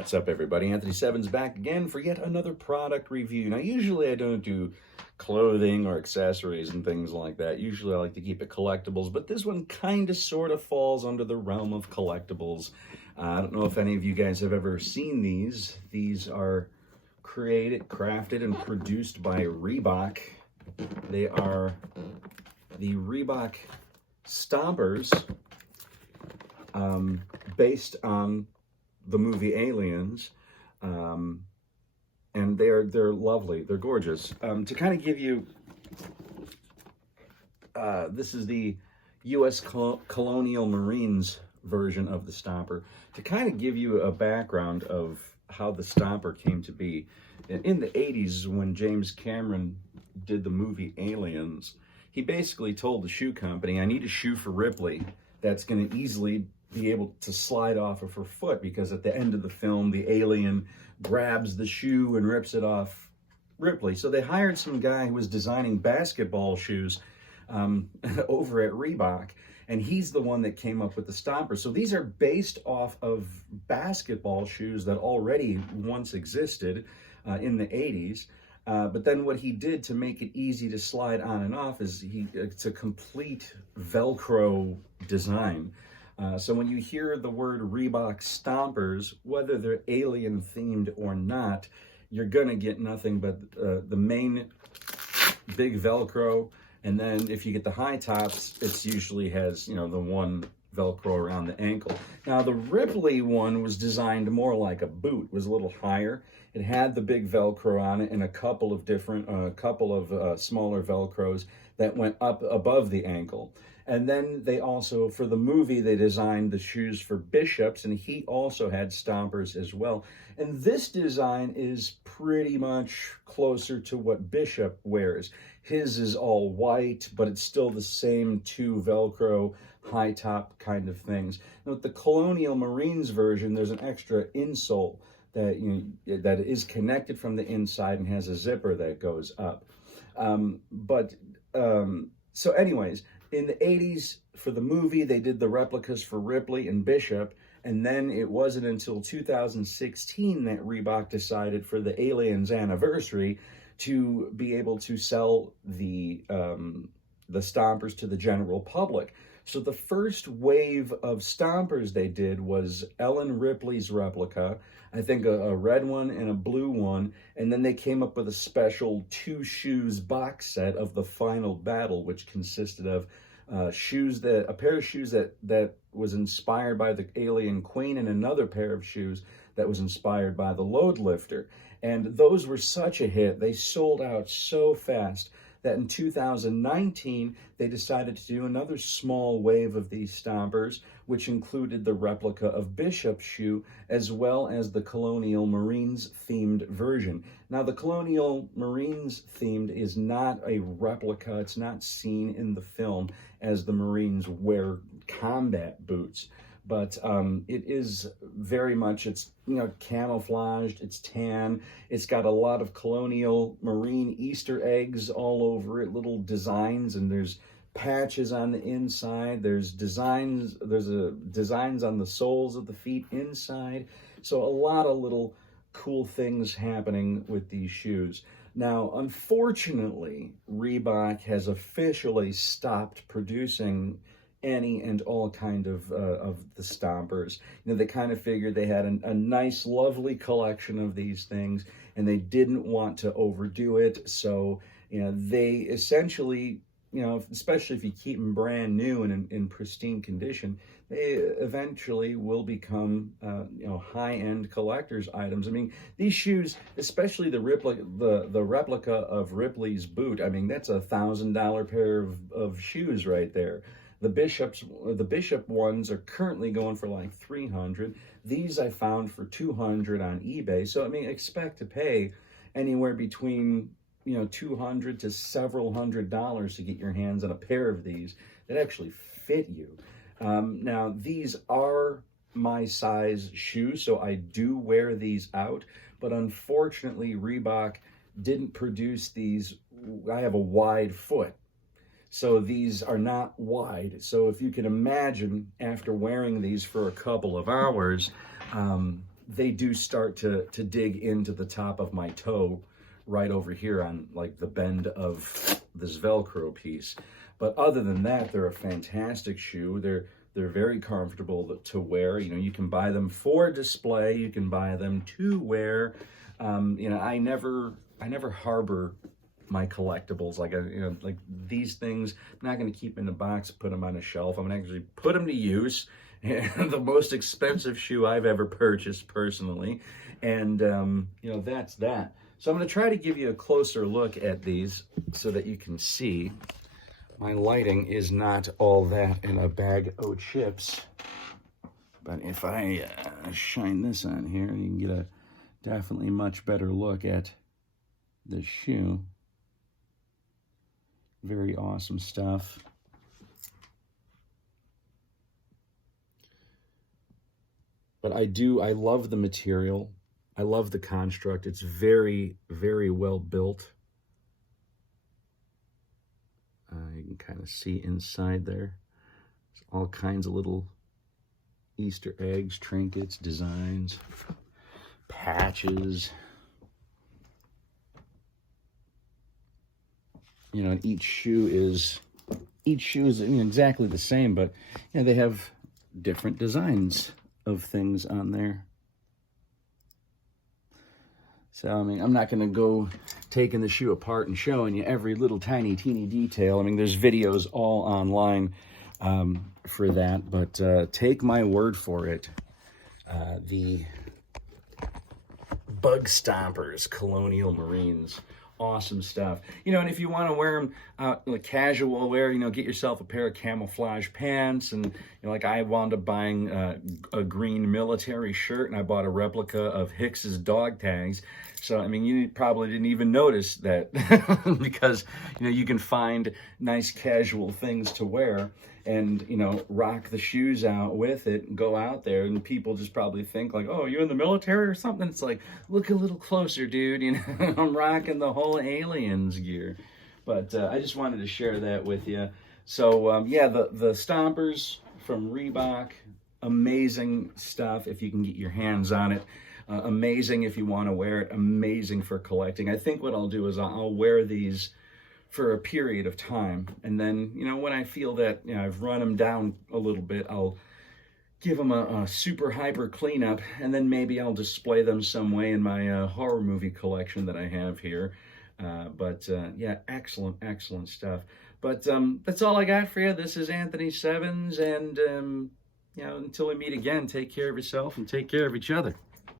What's up, everybody? Anthony Sevens back again for yet another product review. Now, usually I don't do clothing or accessories and things like that. Usually I like to keep it collectibles, but this one kind of sort of falls under the realm of collectibles. I don't know if any of you guys have ever seen these. These are created, crafted, and produced by Reebok. They are the Reebok Stompers, based on the movie Aliens, and they're lovely. They're gorgeous. To kind of give you, this is the U.S. Colonial Marines version of the Stomper. To kind of give you a background of how the Stomper came to be, in the 80s when James Cameron did the movie Aliens, he basically told the shoe company, I need a shoe for Ripley that's going to easily be able to slide off of her foot, because at the end of the film, the alien grabs the shoe and rips it off Ripley. So they hired some guy who was designing basketball shoes over at Reebok, and he's the one that came up with the Stomper. So these are based off of basketball shoes that already once existed in the 80s. But then what he did to make it easy to slide on and off is it's a complete Velcro design. So when you hear the word Reebok Stompers, whether they're alien themed or not, you're gonna get nothing but the main big Velcro, and then if you get the high tops, it usually has, you know, the one Velcro around the ankle. Now the Ripley one was designed more like a boot. It was a little higher. It had the big Velcro on it and a couple of different, smaller Velcros that went up above the ankle. And then they also, for the movie, they designed the shoes for Bishops, and he also had Stompers as well. And this design is pretty much closer to what Bishop wears. His is all white, but it's still the same two Velcro high top kind of things. Now, with the Colonial Marines version, there's an extra insole that that is connected from the inside and has a zipper that goes up. So anyways, in the 80s, for the movie, they did the replicas for Ripley and Bishop, and then it wasn't until 2016 that Reebok decided for the Aliens anniversary to be able to sell the Stompers to the general public. So the first wave of Stompers they did was Ellen Ripley's replica, I think a red one and a blue one, and then they came up with a special 2 shoes box set of the final battle, which consisted of a pair of shoes that was inspired by the alien queen, and another pair of shoes that was inspired by the load lifter. And those were such a hit. They sold out so fast that in 2019, they decided to do another small wave of these Stompers, which included the replica of Bishop's shoe, as well as the Colonial Marines-themed version. Now, the Colonial Marines-themed is not a replica. It's not seen in the film as the Marines wear combat boots. But it is very much, it's, camouflaged, it's tan, it's got a lot of Colonial Marine Easter eggs all over it, little designs, and there's patches on the inside, there's designs on the soles of the feet inside. So a lot of little cool things happening with these shoes. Now, unfortunately, Reebok has officially stopped producing any and all kind of the Stompers. They kind of figured they had a nice, lovely collection of these things, and they didn't want to overdo it. So, they essentially, especially if you keep them brand new and in pristine condition, they eventually will become, high-end collector's items. I mean, these shoes, especially the replica of Ripley's boot, I mean, that's $1,000 pair of shoes right there. The Bishop ones are currently going for like $300. These I found for $200 on eBay. So I mean, expect to pay anywhere between $200 to several $100s to get your hands on a pair of these that actually fit you. Now these are my size shoes, so I do wear these out. But unfortunately, Reebok didn't produce these. I have a wide foot. So these are not wide. So if you can imagine, after wearing these for a couple of hours, they do start to dig into the top of my toe right over here on like the bend of this Velcro piece. But other than that, they're a fantastic shoe. They're very comfortable to wear. You know, you can buy them for display. You can buy them to wear. You know, I never harbor my collectibles like like these things. I'm not going to keep in a box, put them on a shelf. I'm going to actually put them to use. And the most expensive shoe I've ever purchased personally, and you know, that's that. So I'm going to try to give you a closer look at these so that you can see. My lighting is not all that in a bag of chips, but if I shine this on here, you can get a definitely much better look at the shoe. Very awesome stuff. But I love the material. I love the construct. It's very, very well built. You can kind of see inside there. There's all kinds of little Easter eggs, trinkets, designs, patches. You know, and each shoe is exactly the same, but you know, they have different designs of things on there. So, I mean, I'm not going to go taking the shoe apart and showing you every little tiny, teeny detail. I mean, there's videos all online for that, but take my word for it. The Bug Stompers, Colonial Marines. Awesome stuff. You know, and if you want to wear them like casual wear, you know, get yourself a pair of camouflage pants. And, you know, like I wound up buying a green military shirt, and I bought a replica of Hicks's dog tags. So, I mean, you probably didn't even notice that because, you know, you can find nice casual things to wear and, you know, rock the shoes out with it and go out there, and people just probably think like, oh, you in the military or something? It's like, look a little closer, dude. You know, I'm rocking the whole aliens gear. But I just wanted to share that with you. So, yeah, the Stompers from Reebok, amazing stuff if you can get your hands on it. Amazing if you want to wear it. Amazing for collecting. I think what I'll do is I'll wear these for a period of time, and then, you know, when I feel that, you know, I've run them down a little bit, I'll give them a super hyper cleanup, and then maybe I'll display them some way in my horror movie collection that I have here. Yeah, excellent stuff. But that's all I got for you. This is Anthony Sevens, and you know, until we meet again, take care of yourself and take care of each other.